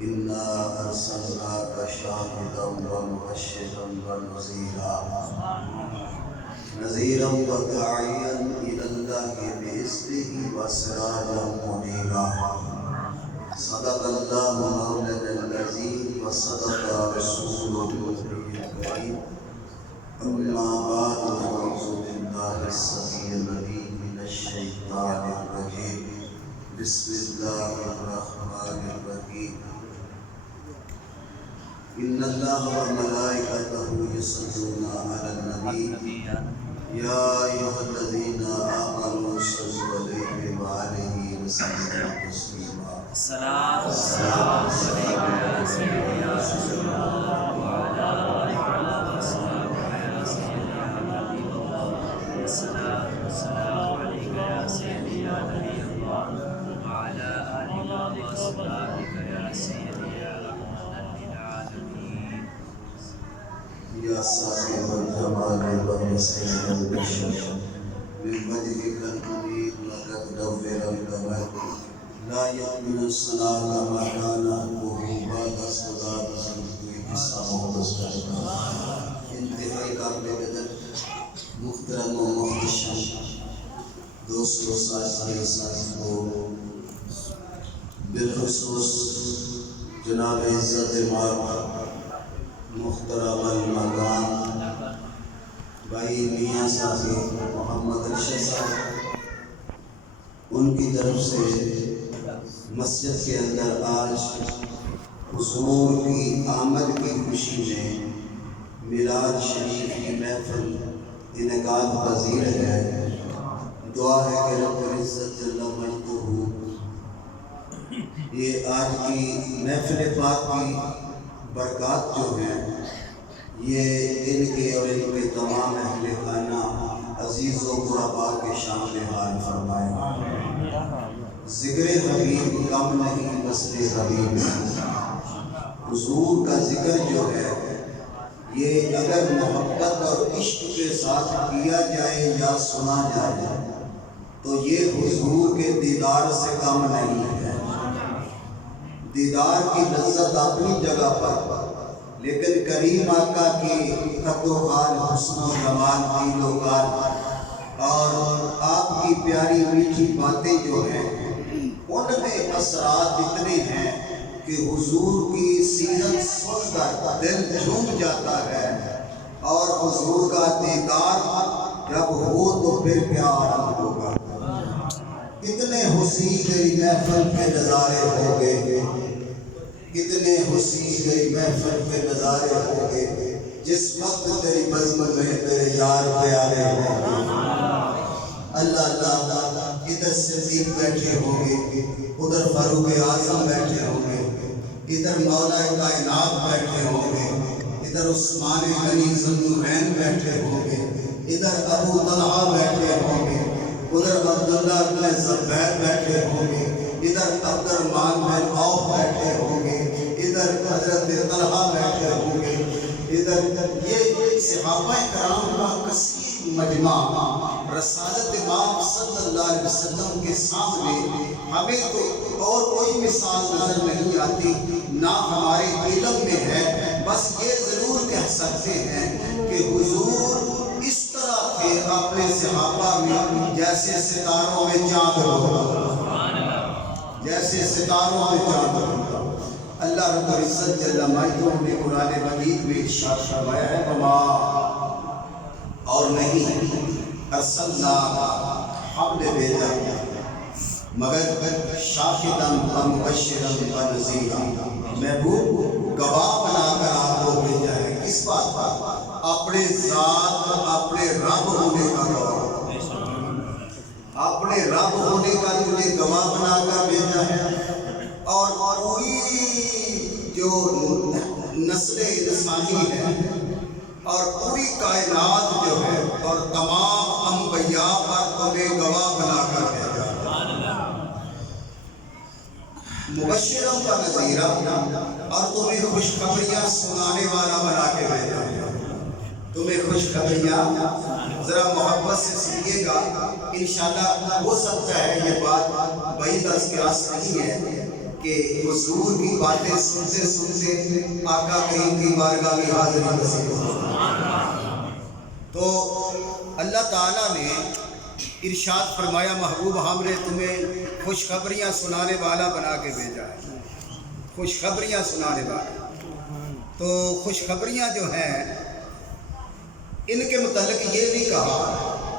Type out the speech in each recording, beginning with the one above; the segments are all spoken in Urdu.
إنا أرسلناك شاهدا ومبشرا نذيرا وداعيا إلى الله بإذنه وسراجا منيرا. صدق الله مولانا العظيم وصدق رسوله النبي الكريم. أما بعد فأعوذ بالله السميع العليم من الشيطان الرجيم. بسم الله الرحمن الرحيم. إن الله وملائكته يصلون على النبي يا أيها الذين آمنوا صلوا عليه وآله وسلموا تسليما. الصلاة والسلام عليك يا سيدي يا رسول الله وعلى آلك وصحبه يا سيدي يا حبيب الله. الصلاة والسلام عليك يا سيدي يا نبي الله وعلى آلك وصحبه يا سيدي يا رحمة للعالمين. يا صاحب الجمال ومسيح البشر بمجدك المنير لقد دبر الكمال لا يؤمن الصلاة كما كان حقه بعد الصلاة سنتي السماء انتہائی قابل قدر محترم و محتشم دوستوں ساتھیوں ساتھیوں بالخصوص جناب عزت مآب محترم المکان بھائی میاں صاحب محمد ارشد صاحب، ان کی طرف سے مسجد کے اندر آج حضور کی آمد کی خوشی میں میلاد شریف کی محفل انعقاد پذیر ہے۔ دعا ہے کہ رب العزت جل مجدہ یہ آج کی محفل پاک کی برکات جو ہیں یہ ان کے اور ان کے تمام اہل خانہ عزیز و غربا کے شامل حال فرمائے۔ ذکر حبیب کم نہیں وصل حبیب نہیں۔ حضور کا ذکر جو ہے یہ اگر محبت اور عشق کے ساتھ کیا جائے یا سنا جائے تو یہ حضور کے دیدار سے کم نہیں ہے۔ دیدار کی لذت اپنی جگہ پر، لیکن کریم آقا کی خط و خال، حسن و جمال، دین و کار اور آپ کی پیاری میٹھی باتیں جو ہیں ان میں اثرات اتنے ہیں کہ حضور کی سیرت سن کر دل جھوم جاتا ہے، اور حضور کا دیدار جب ہو تو پھر کیا عالم ہوگا۔ کتنے حسین تیری محفل کے نظارے ہوں گے، کتنے حسین تیری محفل کے نظارے ہوں گے جس وقت تیری بزم میں تیرے یار پیارے ہوں گے۔ اللہ اللہ ادھر صدیق بیٹھے ہوں گے، ادھر فاروق اعظم بیٹھے ہوں گے، ادھر مولا کائنات بیٹھے ہوں گے، ادھر عثمان غنی ذوالنورین بیٹھے ہوں گے، ادھر ابو طلحہ بیٹھے ہوں گے، ادھر عبداللہ بن زبیر بیٹھے ہوں گے، ادھر عبد الرحمن بن عوف بیٹھے ہوں گے، ادھر حضرت طلحہ بیٹھے ہوں گے، ادھر یہ صحابہ کرام کا کثیر مجمع رسالت امام صلی اللہ علیہ وسلم کے سامنے ہمیں تو اور کوئی مثال نظر نہیں آتی، نہ ہمارے علم میں ہے۔ بس یہ ضرور کہہ سکتے ہیں کہ حضور اس طرح تھے اپنے صحابہ میں جیسے ستاروں میں چاند ہوتا، جیسے ستاروں میں چاند ہوتا۔ اللہ رب العزت جل مجدہ نے قرآن مجید میں ارشاد فرمایا ہے وما اور نہیں ارسلنا ہم نے بھیجا مگر شاہداً و مبشراً و نذیراً، محبوب گواہ بنا کر آپ کو بھیجا ہے۔ کس بات پر؟ اپنے ذات، اپنے رب ہونے کا گواہ، اپنے رب ہونے کا تجھے گواہ بنا کر بھیجا ہے، اور پوری جو نسل انسانی ہے اور پوری کائنات جو ہے اور تمام انبیاء پر تمہیں گواہ بنا کر بھیجا، مبشرا و نذیرا، اور تمہیں خوشخبریاں سنانے والا بنا کے بھیجا۔ تمہیں خوشخبریاں ذرا محبت سے سنیے گا، انشاءاللہ ہو سکتا ہے یہ بات بعید از کلاس نہیں ہے، کہ حضور کی باتیں سنتے سنتے آقا کریم کی بارگاہ میں حاضری نصیب ہو۔ تو اللہ تعالیٰ نے ارشاد فرمایا محبوب ہم نے تمہیں خوشخبریاں سنانے والا بنا کے بھیجا ہے، خوشخبریاں سنانے والا۔ تو خوشخبریاں جو ہیں ان کے متعلق یہ بھی کہا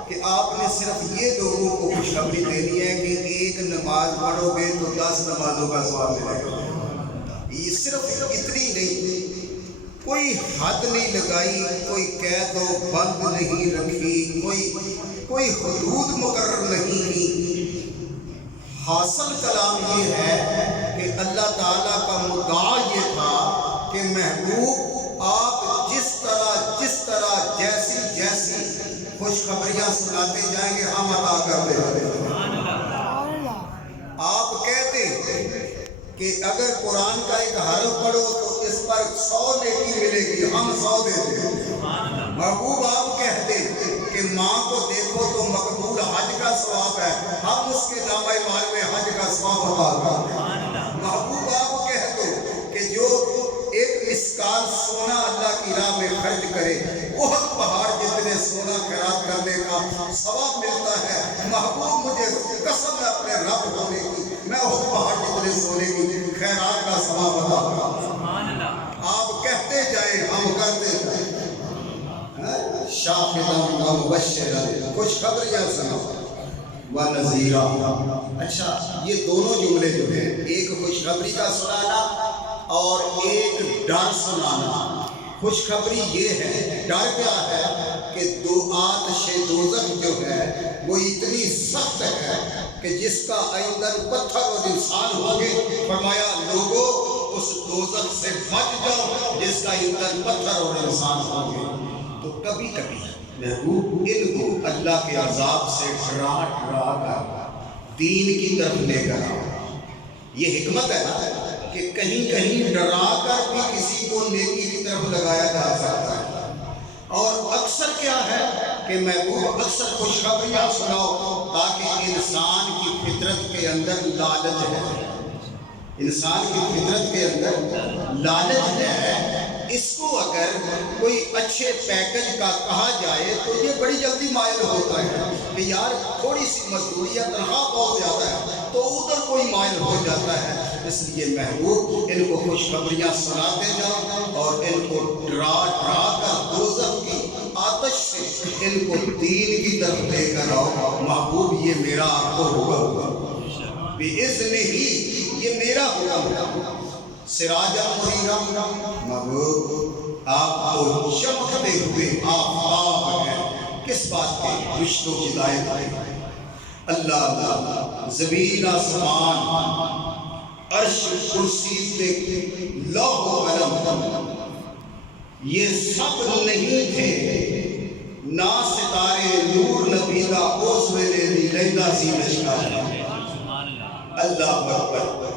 کہ آپ نے صرف یہ لوگوں کو خوشخبری دینی ہے کہ ایک نماز پڑھو گے تو 10 نمازوں کا ثواب ملے گا۔ یہ صرف اتنی نہیں، کوئی حد نہیں لگائی، کوئی قید و بند نہیں رکھی، کوئی حدود مقرر نہیں کی۔ حاصل کلام یہ ہے کہ اللہ تعالیٰ کا مدعا یہ تھا کہ محبوب آپ جس طرح جیسی خوشخبریاں سناتے جائیں گے ہم عطا کرتے جائیں گے۔ آپ کہتے کہ اگر قرآن کا ایک حرف پڑھو تو اس پر 100 نیکی ملے گی، ہم 100 دیتے ہیں۔ محبوب آپ کہتے کہ ماں کو دیکھو تو مقبول حج کا ثواب ہے، ہم اس کے نامہ اعمال میں حج کا ثواب عطا کرتے ہیں۔ محبوب آپ کہتے کہ جو ایک مسکال سونا اللہ کی راہ میں خرچ کرے احد پہاڑ جتنے سونا خیرات کرنے کا ثواب ملتا ہے۔ محبوب مجھے قسم ہے اپنے رب ہونے کی، میں احد پہاڑ جتنے سونے کی خیرات کا ثواب عطا کرتا ہوں۔ آپ کہتے جائیں ہم کرتے جائیں۔ شاہداً و مبشراً، خوشخبریاں سناؤ ونذیرا۔ اچھا، یہ دونوں جملے جو ہیں، ایک خوشخبری کا سنانا اور ایک ڈر سنانا۔ خوشخبری یہ ہے، ڈر کیا ہے کہ آتش دوزخ جو ہے وہ اتنی سخت ہے کہ جس کا ایندھن پتھر اور انسان ہوں گے، فرمایا لوگوں اس دوزخ سے بچ جاؤ جس کا ایندھن پتھر اور انسان ہوں گے۔ تو کبھی کبھی محبوب ان کو اللہ کے عذاب سے ڈرا کر دین کی طرف لے کر آؤ۔ یہ حکمت ہے نا کہ کہیں ڈرا کر بھی کسی کو نیکی کی طرف لگایا جا سکتا ہے۔ اور اکثر کیا ہے کہ محبوب اکثر خوشخبریاں سناؤ تاکہ انسان کی فطرت کے اندر لالچ ہے، انسان کی فطرت کے اندر لالچ ہے۔ اس کو اگر کوئی اچھے پیکج کا کہا جائے تو یہ بڑی جلدی مائل ہوتا ہے کہ یار تھوڑی سی مزدوری یا تنخواہ بہت زیادہ ہے تو ادھر کوئی مائل ہو جاتا ہے۔ اس لیے محبوب ان کو خوشخبریاں سناتے جاؤ اور ان کو ڈرا کر دوزخ کی آتش سے ان کو دین کی طرف لے کر آؤ۔ محبوب یہ میرا آپ کو حکم، بِإِذْنِ ہی یہ میرا حکم ہے۔ سراجا منیرا، محبوب آپ تو چمکتے ہوئے آفتاب ہیں، کس بات کے؟ رشتوں کی ہدایت ہے۔ اللہ زمین آسمان عرش کرسی تک لوح و قلم یہ سب نہیں تھے، نہ ستارے نور نبیدہ اس ویلے بھی لیندہ سی نشکار۔ اللہ اکبر۔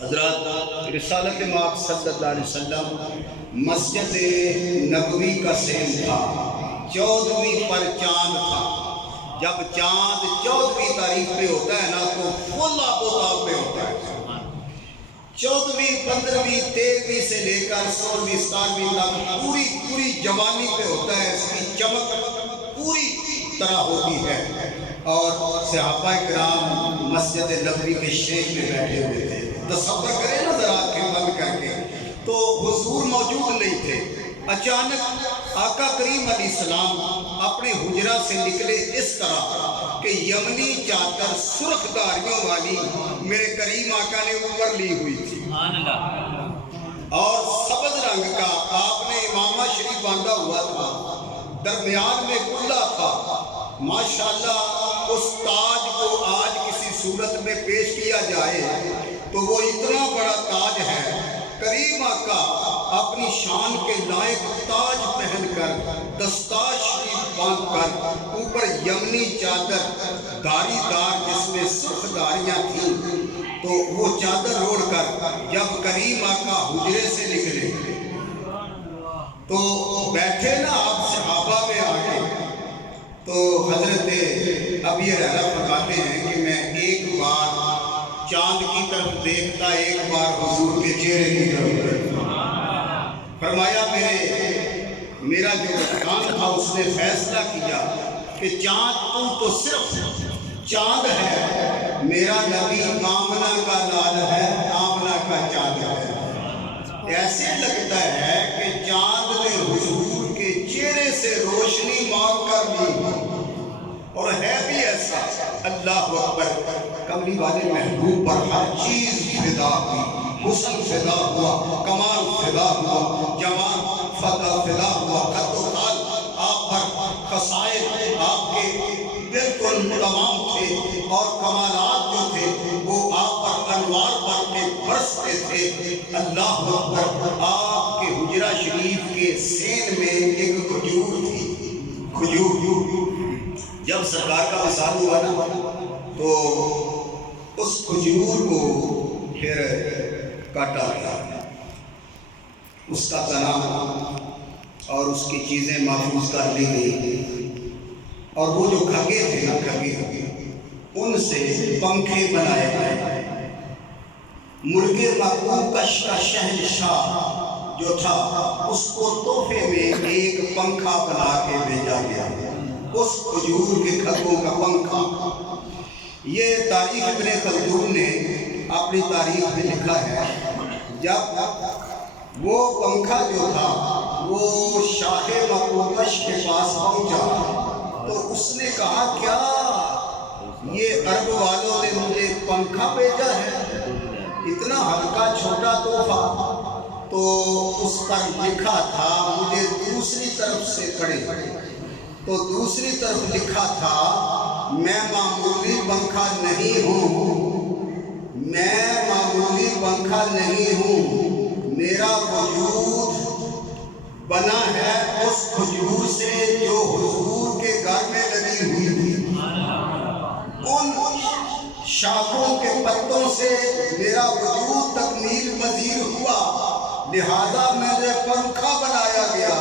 حضرات رسالت مآب صلی اللہ علیہ وسلم مسجد نبوی کا سین تھا، 14ویں پر چاند تھا۔ جب چاند 14ویں تاریخ پہ ہوتا ہے نا تو فل آب و تاب پہ ہوتا ہے۔ 14ویں 15ویں 13ویں سے لے کر 16ویں 17ویں تک پوری جوانی پہ ہوتا ہے، اس کی چمک پوری طرح ہوتی ہے۔ اور صحابہ کرام مسجد نبوی کے شیخ میں بیٹھے ہوئے تھے، تصور کریں نا ذرا آنکھیں بند کر کے، تو حضور موجود نہیں تھے۔ اچانک آقا کریم علیہ السلام اپنے حجرہ سے نکلے اس طرح کہ یمنی چادر سرخ داریوں والی میرے کریم آقا نے اوپر لی ہوئی تھی، اور سبز رنگ کا آپ نے امامہ شریف باندھا ہوا تھا، درمیان میں کلا تھا۔ ماشاءاللہ اس تاج کو آج کسی صورت میں پیش کیا جائے تو وہ اتنا بڑا تاج ہے۔ کریم آقا اپنی شان کے لائق تاج پہن کر دستار شریف باندھ کر اوپر یمنی چادر داری دار جس میں سرخ داریاں تھیں، تو وہ چادر اوڑھ کر جب کریم آقا حجرے سے نکلے تو بیٹھے نا آپ صحابہ میں آگے، تو حضرت ابی ہریرہ فرماتے ہیں کہ میں ایک بار چاند کی طرف دیکھتا ایک بار حضور کے چہرے کی طرف، فرمایا میرا جو کان تھا اس نے فیصلہ کیا کہ چاند تو صرف چاند ہے، میرا نبی آمنہ کا لال ہے، آمنہ کا چاند ہے۔ ایسے لگتا ہے کہ چاند نے حضور کے چہرے سے روشنی مانگ کر لی، اور ہے بھی ایسا۔ اللہ اکبر، کملی والے محبوب پر ہر چیز فدا ہوئی، حسن فدا ہوا، کمال فدا ہوا، جمال فدا ہوا، خط و خال آپ پر، خصائل آپ کے بالکل تمام تھے، اور کمالات جو تھے وہ آپ پر انوار بن کے برستے تھے۔ اللہ اکبر، آپ کے حجرہ شریف کے سین میں ایک کھجور تھی، کھجور۔ جب سرکار کا وصال ہوا نا تو اس کھجور کو پھر کاٹا گیا، اس کا تنا اور اس کی چیزیں محفوظ کر لی گئی، اور وہ جو کھگے تھے نا، کھگے ان سے پنکھے بنائے گئے۔ ملک مکوکش کا شہنشاہ جو تھا اس کو تحفے میں ایک پنکھا بنا کے بھیجا گیا، اس کھجور کے کھگوں کا پنکھا۔ یہ تاریخ ابن خلدون نے اپنی تاریخ میں لکھا ہے، جب وہ پنکھا جو تھا وہ شاہ مکوکش کے پاس پہنچا تو اس نے کہا کیا یہ عرب والوں نے مجھے پنکھا بھیجا ہے، اتنا ہلکا چھوٹا تحفہ؟ تو اس پر لکھا تھا، مجھے دوسری طرف سے پڑھے تو دوسری طرف لکھا تھا، میں معمولی پنکھا نہیں ہوں، میں معمولی پنکھا نہیں ہوں، میرا وجود بنا ہے اس کھجور سے جو حضور کے گھر میں لگی ہوئی تھی، ان شاخوں کے پتوں سے میرا وجود تکمیل پذیر ہوا، لہذا مجھے پنکھا بنایا گیا،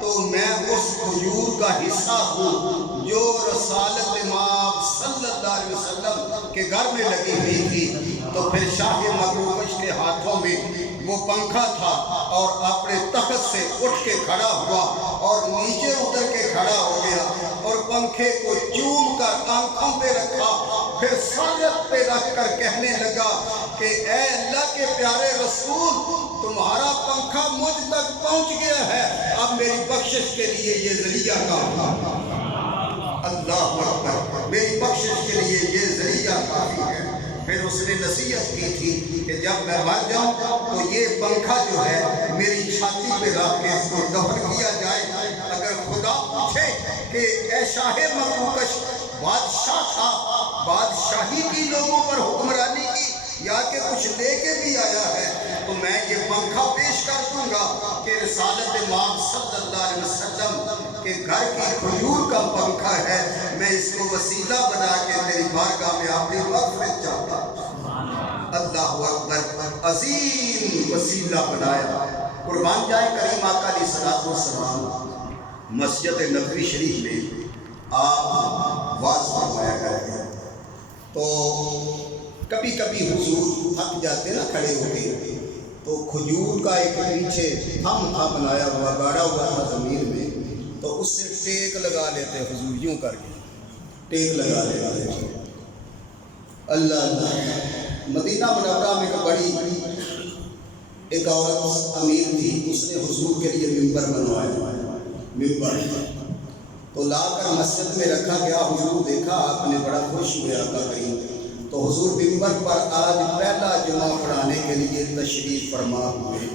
تو میں اس کھجور کا حصہ ہوں جو رسالت امام صلی اللہ علیہ وسلم کے گھر میں لگی ہوئی تھی۔ تو پھر شاہ مکوکش کے ہاتھوں میں وہ پنکھا تھا، اور اپنے تخت سے اٹھ کے کھڑا ہوا اور نیچے اتر کے کھڑا ہو گیا، اور پنکھے کو چوم کر آنکھوں پہ رکھا، پھر سرت پہ رکھ کر کہنے لگا کہ اے اللہ کے پیارے رسول، تمہارا پنکھا مجھ تک پہنچ گیا ہے، اب میری بخشش کے لیے یہ ذریعہ کافی ہے۔ اللہ اکبر، میری بخشش کے لیے یہ ذریعہ کافی ہے۔ پھر اس نے نصیحت کی تھی کہ جب میں مر جاؤں تو یہ پنکھا جو ہے میری چھاتی پہ رکھ کے اس کو دفن کیا جائے، اگر خدا پوچھے کہ اے شاہ مکوکش بادشاہ تھا، بادشاہی کی لوگوں پر حکمرانی کی، یا کہ کچھ لے کے بھی آیا ہے، تو میں یہ پنکھا پیش کر دوں گا کہ رسالت امام صلی اللہ علیہ وسلم کے گھر کی کھجور کا پنکھا ہے، میں اس کو وسیلہ بنا کے تیری بارگاہ میں اپنی مغفرت چاہتا ہوں۔ اللہ اکبر، عظیم وسیلہ بنایا۔ قربان جائے کریم آقا علیہ الصلوۃ والسلام مسجد نبوی شریف میں آپ واز فرمایا کرتے ہیں، تو کبھی کبھی حضور تھک جاتے نا کھڑے ہو کے، تو کھجور کا ایک پیچھے تھم تھا بنایا ہوا، گاڑا ہوا تھا زمین میں، تو اس سے ٹیک لگا لیتے حضور، یوں کر کے ٹیک لگا لیتے۔ اللہ اللہ، مدینہ منورہ میں ایک بڑی ایک عورت امیر تھی، اس نے حضور کے لیے ممبر بنوایا، ممبر تو لا کر مسجد میں رکھا گیا۔ حضور دیکھا، آپ نے بڑا خوش ہوئے آقا کریم، تو حضور ممبر پر آج پہلا جمعہ پڑھانے کے لیے تشریف فرما ہوئے۔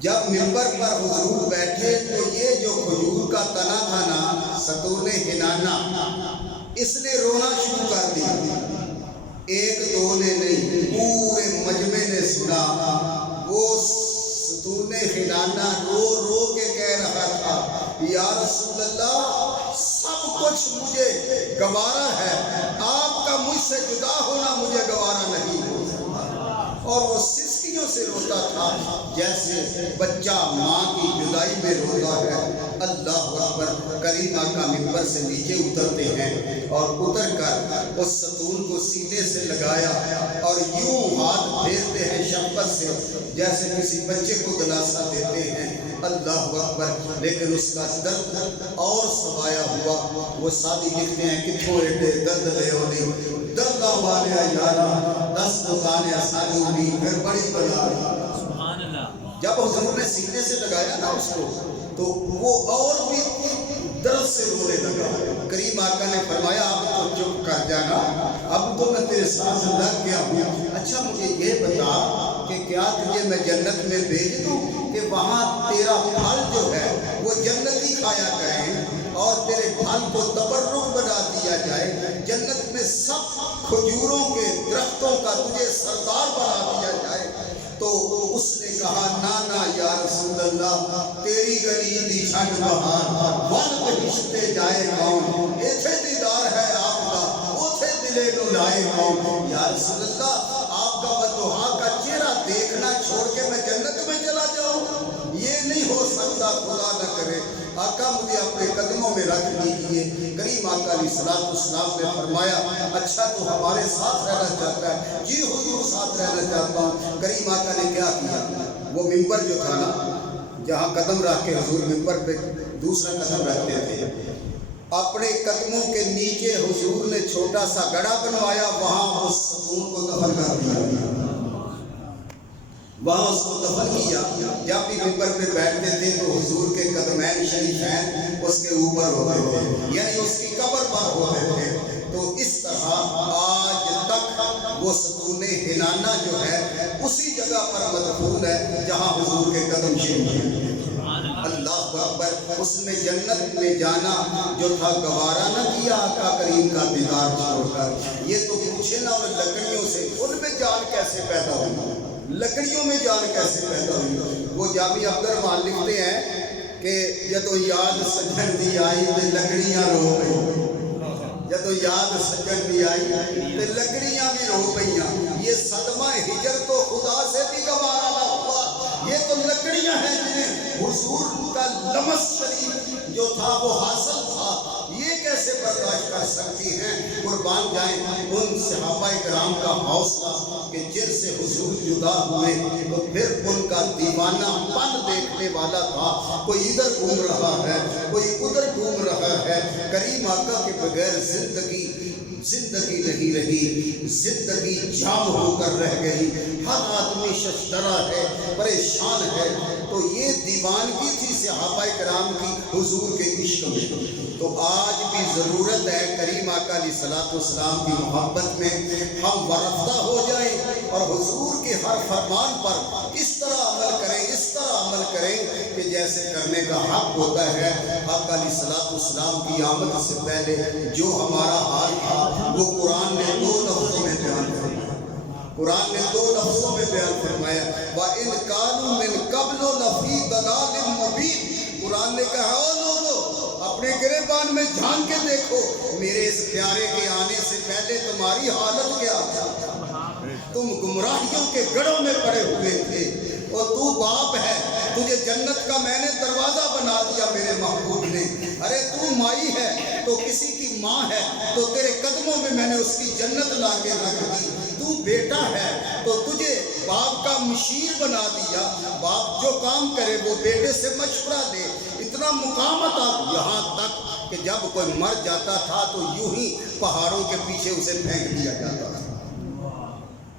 جب ممبر پر حضور بیٹھے تو یہ جو کھجور کا تنا تھا نا، ستون ہنانا، اس نے رونا شروع کر دیا۔ ایک دو نے نہیں، پورے مجمع نے سنا۔ وہ ستون ہنانا رو رو کے کہہ رہا تھا، یا رسول اللہ، سب کچھ مجھے گوارا ہے، آپ کا مجھ سے جدا ہونا مجھے گوارا نہیں ہو سکتا۔ اور وہ سسکیوں سے روتا تھا جیسے بچہ ماں کی جدائی میں روتا ہے۔ اللہ اکبر۔ کریم آقا ممبر سے نیچے اترتے ہیں اور اتر کر اس ستون کو سینے سے لگایا اور یوں ہاتھ پھیرتے ہیں شفقت سے جیسے کسی بچے کو دلاسا دیتے ہیں۔ اللہ اکبر۔ لیکن اس کا درد اور سوایا ہوا۔ وہ سادی لکھتے ہیں کہ تھوڑے درد لے ہولی دردہ والے یارا دس دکانے آسانی بھی پھر بڑی بلا۔ سبحان اللہ۔ جب حضور نے سینے سے لگایا نا اس کو تو وہ اور بھی درد سے رونے لگا۔ کریم آقا نے فرمایا اب تو چپ کر جانا، اب تو میں تیرے ساتھ لگ گیا ہوں۔ اچھا مجھے یہ بتا کہ کیا تجھے میں جنت میں بھیج دوں کہ وہاں تیرا پھل جو ہے وہ جنتی کھایا کریں اور تیرے پھل کو تبرک بنا دیا جائے، جنت میں سب کھجوروں کے درختوں کا تجھے سردار بنا دیا جائے؟ تو اس نے کہا نانا یا رسول اللہ تیری گلی دی چھنڈ بہار ون بہشتے جائے کون، ایتھے دیدار ہے آپ کا اوتھے دلے نو لائے کون۔ یا رسول اللہ آپ کا بدوہا کا چہرہ دیکھنا چھوڑ کے میں جنت میں چلا جاؤں، یہ نہیں ہو سکتا، خدا نہ کرے۔ آقا مجھے اپنے قدموں میں رکھ لیجئے۔ کریم آقا علیہ السلام نے فرمایا اچھا تو ہمارے ساتھ رہنا چاہتا ہے؟ جی حضور ساتھ رہنا چاہتا ہوں۔ کریم آقا نے کیا کیا؟ وہ ممبر جو تھا نا جہاں قدم رکھ کے حضور ممبر پہ دوسرا قدم رکھتے تھے، اپنے قدموں کے نیچے حضور نے چھوٹا سا گڑھا بنوایا، وہاں اس ستون کو دفن کر دیا، وہاں اس کو دفن کیا۔ جب بھی ممبر پہ بیٹھتے تھے تو حضور کے قدمین شریفین اس کے اوپر ہوتے تھے، یعنی اس کی قبر پر ہوتے تھے۔ تو اس طرح آج تک وہ ستون ہنانا جو ہے اسی جگہ پر مدفون ہے جہاں حضور کے قدم شریف ہیں۔ اللہ اکبر۔ اس نے جنت میں جانا جو تھا گوارا نہ کیا آقا کریم کا دیدار چھوڑ کر۔ یہ تو پوچھے نا ان لکڑیوں سے، ان میں جان کیسے پیدا ہوئی، لکڑیوں میں جان کیسے پیدا ہوئی؟ وہ جامی عبد الرحمن لکھتے ہیں کہ جدو یاد سجن دی آئی تے لکڑیاں رو گئی، جدو یاد سجن دی آئی تے لکڑیاں بھی رو گئیاں۔ یہ صدمہ ہجر تو خدا سے بھی گوارا نہ ہوا، یہ تو لکڑیاں ہیں جنہیں حضور کا لمس شریف جو تھا وہ حاصل تھا، یہ کیسے برداشت کر سکتی ہیں؟ قربان جائیں ان صحابہ کرام کا حوصلہ کہ جن سے حضور جدا ہوئے تو پھر ان کا دیوانہ پن دیکھنے والا تھا، کوئی ادھر گھوم رہا ہے کوئی ادھر گھوم رہا ہے۔ کریم آقا کے بغیر زندگی نہیں رہی، زندگی جام ہو کر رہ گئی، ہر آدمی ششدرہ ہے، پریشان ہے۔ تو یہ دیوانگی تھی صحابہ کرام کی حضور کے عشق میں۔ تو آج بھی ضرورت ہے کریم آقا علیہ السلام کی محبت میں ہم ورفتہ ہو جائیں اور حضور کے ہر فرمان پر اس طرح عمل کریں کہ جیسے کرنے کا حق ہوتا ہے۔ آقا علیہ السلام کی آمد سے پہلے جو ہمارا حال تھا وہ قرآن نے 2 لفظوں میں بیان فرمایا، وَإِنْ كَانُوا مِنْ قَبْلُ لَفِي ضَلَالٍ مُبِينٍ۔ قرآن نے کہا او لوگو اپنے گریبان میں جھان کے دیکھو میرے اس پیارے کے آنے سے پہلے تمہاری حالت کیا تھا، تم گمراہیوں کے گڑھوں میں پڑے ہوئے تھے، اور تو باپ ہے، تجھے جنت کا میں نے دروازہ بنا دیا میرے محبوب نے۔ ارے تو مائی ہے تو کسی کی ماں ہے تو تیرے قدموں میں میں نے اس کی جنت لا کے رکھ دی، تو بیٹا ہے تو تجھے باپ کا مشیر بنا دیا، باپ جو کام کرے وہ بیٹے سے مشورہ دے۔ اتنا مقام عطا یہاں تک کہ جب کوئی مر جاتا تھا تو یوں ہی پہاڑوں کے پیچھے اسے پھینک دیا جاتا تھا،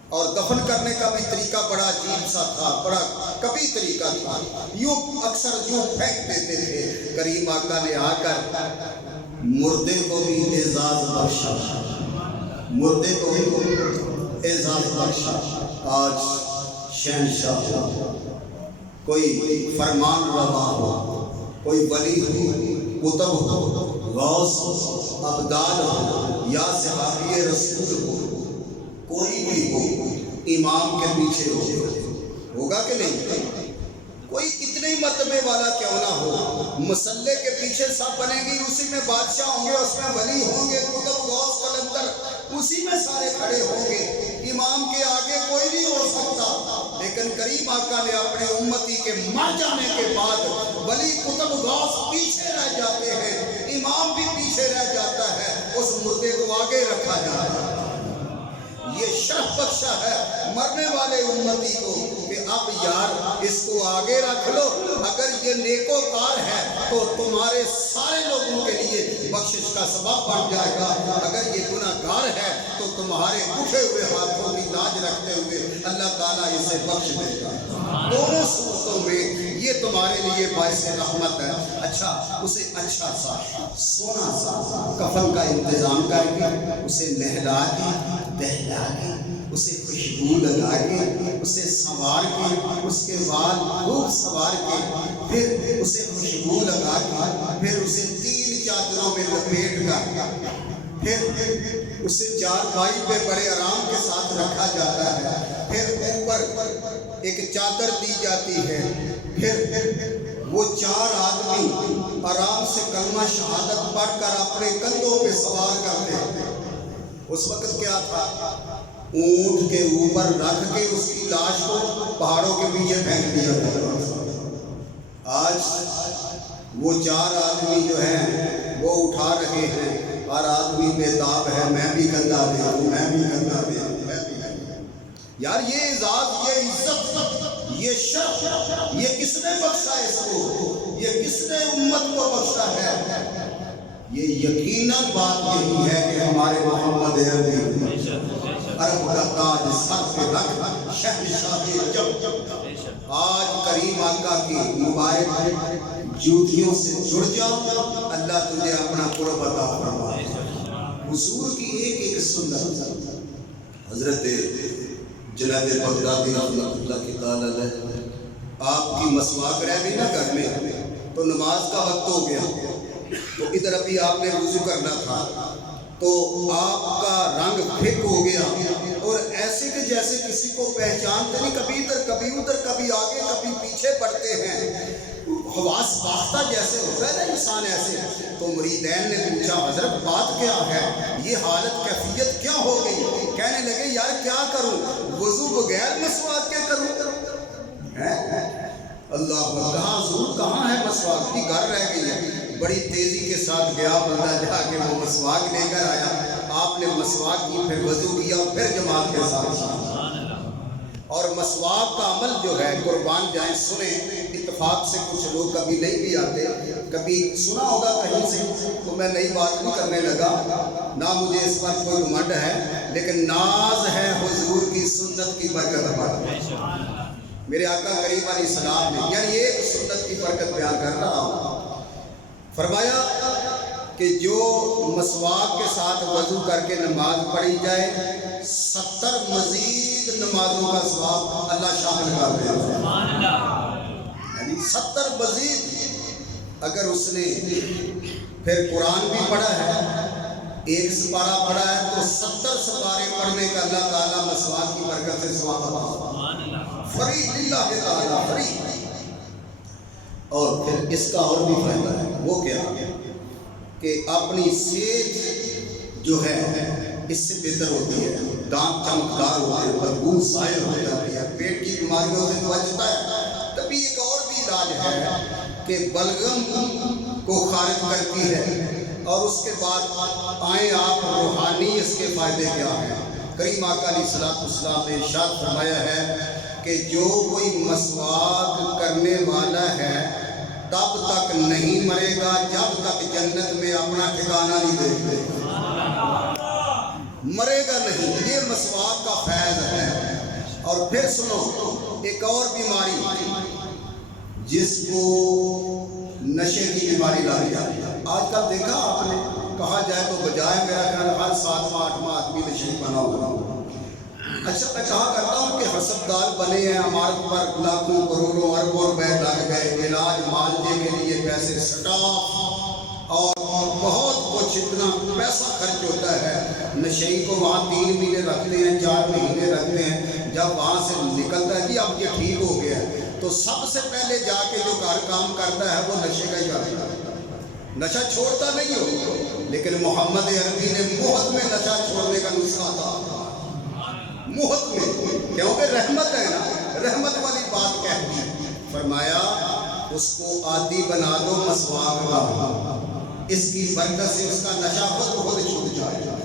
اور دفن کرنے کا بھی طریقہ بڑا عجیب سا تھا، بڑا کبھی طریقہ تھا، یوں اکثر یوں پھینک دیتے تھے۔ کریم آقا نے آ کر مردے کو بھی اعزاز بخشا، مردے کو بھی اعزاز بخشا۔ آج شہنشاہ ہو، کوئی فرمان روا ہو، کوئی ولی ہو، قطب ہو، غوث ہو، ابدال ہو یا صحابی رسول ہو، کوئی بھی ہو امام کے پیچھے ہوگا کہ نہیں؟ کوئی کتنے مرتبے والا کیوں نہ ہو، مسلح کے پیچھے سب بنے گی، اسی میں بادشاہ ہوں گے، اس میں ولی ہوں گے، قطب غوث قلندر اسی میں سارے کھڑے ہوں گے، امام کے آگے کوئی نہیں ہو سکتا۔ لیکن لیکن کریم آقا نے اپنے امتی کے مر جانے کے بعد ولی کتب غوث پیچھے رہ جاتے ہیں، امام بھی پیچھے رہ جاتا ہے، اس مردے کو آگے رکھا جاتا ہے۔ یہ شرف بخشا ہے مرنے والے امتی کو کہ اب یار اس کو آگے رکھ لو، اگر یہ نیکوکار ہے تو تمہارے سارے لوگوں کے لیے بخشش کا سبب بن جائے گا، اگر یہ گناہگار ہے تو تمہارے اٹھے ہوئے ہاتھوں کی لاج رکھتے ہوئے اللہ تعالیٰ اسے بخش دے گا۔ دونوں صورتوں میں یہ تمہارے لیے باعث رحمت ہے۔ اچھا، اسے اچھا سا سونا سا کفن کا انتظام کر کے، اسے نہلا کے دہلا کے، اسے خوشبو لگا کے، اسے سنوار کے، اس کے بال خوب سنوار کے، پھر اسے خوشبو لگا کے، پھر اسے 3 چادروں میں لپیٹ کر، پھر اسے چارپائی پہ بڑے آرام کے ساتھ رکھا جاتا ہے، پھر اوپر ایک چادر دی جاتی ہے، پھر وہ 4 آدمی آرام سے کلمہ شہادت پڑھ کر اپنے کندھوں پہ سوار کرتے ہیں۔ اس وقت کیا تھا؟ اونٹ کے اوپر رکھ کے اس کی لاش کو پہاڑوں کے پیچھے پھینک دیا جاتا۔ آج وہ 4 آدمی جو ہیں وہ اٹھا رہے ہیں، ہر آدمی بے تاب ہے، میں بھی کندھا دے دوں، میں بھی کندھا دے دوں، میں بھی کندھا۔ یار یہ اعزاز، یہ عزت، یہ شرف، یہ کس نے بخشا اس کو؟ یہ کس نے امت کو بخشا ہے؟ یہ یقیناً بات یہی ہے کہ ہمارے محمد عربی عرب کا تاج سر پہ رکھ شہنشاہ جب آج کریم آقا کی مبارک جوتیوں سے جڑ جاؤ، اللہ تجھے اپنا قرب عطا فرمائے۔ حضور کی ایک ایک سنت، حضرت جنید بغدادی رحمۃ اللہ کی تعالی علیہ، آپ کی مسواک رہ گئی نا گھر میں، تو نماز کا وقت ہو گیا، تو ادھر ابھی آپ نے وضو کرنا تھا، تو آپ کا رنگ پھک ہو گیا اور ایسے کہ جیسے کسی کو پہچانتے نہیں، کبھی ادھر کبھی ادھر، کبھی آگے کبھی پیچھے بڑھتے ہیں، حواس باختہ جیسے ہوتا ہے نا انسان ایسے۔ تو مریدین نے پوچھا حضرت بات کیا ہے، یہ حالت کیفیت کیا ہو گئی؟ کہنے لگے یار کیا کروں، وضو بغیر مسواک کے کروں؟ اللہ کہاں حضور کہاں ہے مسواک کی؟ گھر رہ گئی ہے۔ بڑی تیزی کے ساتھ گیا بندہ، جا کے وہ مسواک لے کر آیا، آپ نے مسواک کی، پھر وضو کیا، پھر جماعت کے ساتھ۔ اور مسواک کا عمل جو ہے قربان جائیں سنیں، اتفاق سے کچھ لوگ کبھی نہیں بھی آتے، کبھی سنا ہوگا کہیں سے، تو میں نئی بات نہیں کرنے لگا، نہ مجھے اس پر کوئی گھمنڈ ہے، لیکن ناز ہے حضور کی سنت کی برکت پر۔ میرے آقا کریم علیہ السلام نے، یعنی ایک سنت کی برکت بیان کر رہا ہوں، فرمایا کہ جو مسواک کے ساتھ وضو کر کے نماز پڑھی جائے، 70 مزید نمازوں کا ثواب اللہ شامل کر دے گا۔ یعنی 70 مزید، اگر اس نے پھر قرآن بھی پڑھا ہے، 1 سپارہ پڑھا ہے، تو 70 سپارے پڑھنے کا اللہ تعالیٰ مسواک کی برکت سے ثواب عطا فری للہ تعالیٰ فری۔ اور پھر اس کا اور بھی فائدہ ہے، وہ کیا کہ اپنی صحت جو ہے اس سے بہتر ہوتی ہے، دانت چمکدار ہوتے ہیں، بدبو سائر ہو جاتی ہے، پیٹ کی بیماریوں سے بچتا ہے۔ تبھی ایک اور بھی علاج ہے کہ بلغم کو خارج کرتی ہے، اور اس کے بعد آئیں آپ روحانی اس کے فائدے کیا ہیں۔ کریم آقا علیہ السلام نے ارشاد فرمایا ہے کہ جو کوئی مسواک کرنے والا ہے تب تک نہیں مرے گا جب تک جنت میں اپنا ٹھکانہ نہیں دیکھ لے گا، مرے گا نہیں۔ یہ مسواک کا فیض ہے۔ اور پھر سنو ایک اور بیماری جس کو نشے کی بیماری لائی جاتی ہے، آج کل دیکھا آپ نے، کہا جائے تو بجائے میرا خیال ہر 7واں 8واں آدمی نشے بنا ہوا۔ اچھا میں کہا کرتا ہوں کہ حسبدار بنے ہیں، عمارت پر لاکھوں کروڑوں اربوں روپے لگ گئے، علاج معالجے کے لیے پیسے، سٹاف اور بہت کچھ، اتنا پیسہ خرچ ہوتا ہے۔ نشئی کو وہاں 3 مہینے رکھتے ہیں، 4 مہینے رکھتے ہیں، جب وہاں سے نکلتا ہے کہ اب یہ ٹھیک ہو گیا ہے، تو سب سے پہلے جا کے جو کام کرتا ہے وہ نشے کا ہی کرتا ہے۔ نشہ چھوڑتا نہیں ہو، لیکن محمد عربی نے مہت میں نشہ چھوڑنے کا نسخہ تھا، مہت میں، کیونکہ رحمت ہے نا، رحمت والی بات کہہ دی. فرمایا اس کو عادی بنا دو مسواک کا، اس کی برکت سے اس کا نشہ خود بخود چھوٹ جائے گا،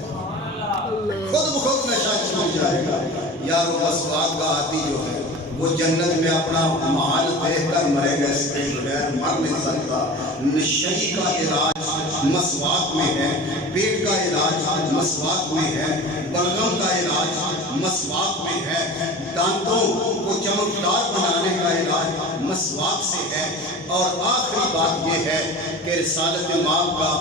خود بخود نشہ چھوٹ جائے گا. یارو مسواک کا عادی جو ہے وہ جنت میں اپنا محل دیکھ کر مرے گا، اس کے بغیر مر نہیں سکتا. نشئی کا علاج مسواک میں ہے، پیٹ کا علاج مسواک میں ہے، بلغم کا علاج مسواک میں ہے، دانتوں کو چمکدار بنانے کا علاج مسواک سے ہے. اور آخری بات یہ ہے کہ رسالت ماں کا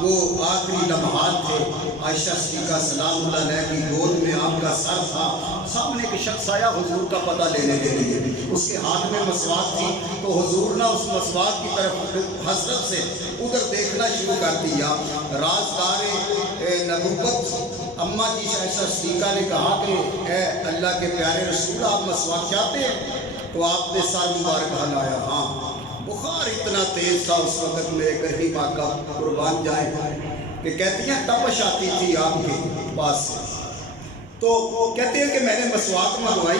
وہ آخری لمحات تھے. عائشہ صدیقہ سلام اللہ علیہ کی گود میں آپ کا سر تھا، سامنے ایک شخص آیا حضور کا پتہ لینے کے لیے، اس کے ہاتھ میں مسواک تھی، تو حضور نے اس مسواک کی طرف حسرت سے ادھر دیکھنا شروع کر دیا. رازدار نبوت اماں جی عائشہ صدیقہ نے کہا کہ اے اللہ کے پیارے رسول آپ مسواک چاہتے ہیں؟ تو آپ نے سر مبارک ہلایا. ہاں، بخار اتنا تیز تھا اس وقت میں کریم آقا قربان جائیں کہ کہتی ہیں تپش آتی تھی آپ کے پاس سے. تو کہتے ہیں کہ میں نے مسواک منگوائی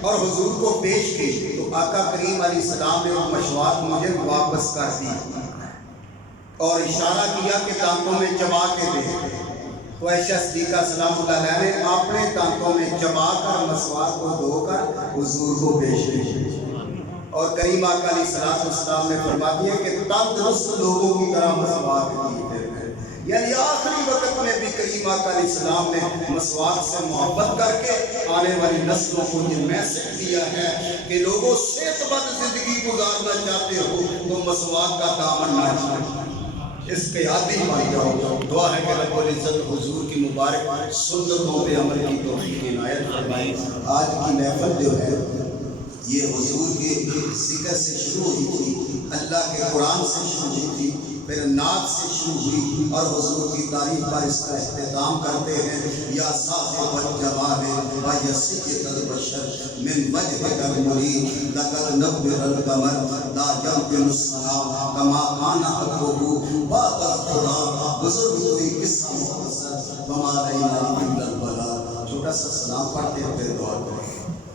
اور حضور کو پیش کی، تو آقا کریم علیہ السلام نے وہ مسواک مجھے واپس کر دی اور اشارہ کیا کہ دانتوں میں چبا کے دے. تو عائشہ صدیقہ سلام اللہ علیہ نے اپنے دانتوں میں چبا کر مسواک کو دھو کر حضور کو پیش کی. اور کریم آقا علیہ السلام نے فرما دیا کہ تندرست لوگوں کی طرح مسواک کیجیے. یعنی آخری وقت میں بھی کریم آقا علیہ السلام نے مسواک سے محبت کر کے آنے والی نسلوں کو یہ میسج دیا ہے کہ لوگوں صحت مند زندگی گزارنا چاہتے ہو تو مسواک کا دامن نہ چھوڑو، اس کے عادی بن جاؤ. دعا ہے کہ رب العزت حضور کی مبارک سنتوں پہ عمل کی توفیق عنایت فرمائے. آج کی محفل جو ہے یہ حضور کے ذکر سے شروع ہوئی تھی، اللہ کے قرآن سے شروع ہوئی تھی، پھر نعت سے شروع ہوئی اور حضور کی تعریف پر اس کا اختتام کرتے ہیں. یا صاحب الجمال و یا سید البشر من وجهك المريد لقد نبر القمر لا يمكن السلام كما كان حقه بعد القرآن. بزرگ کوئی قصہ مختصر فما علینا الا البلاغ. چھوٹا سا سلام پڑھتے ہیں پھر دعا کریں.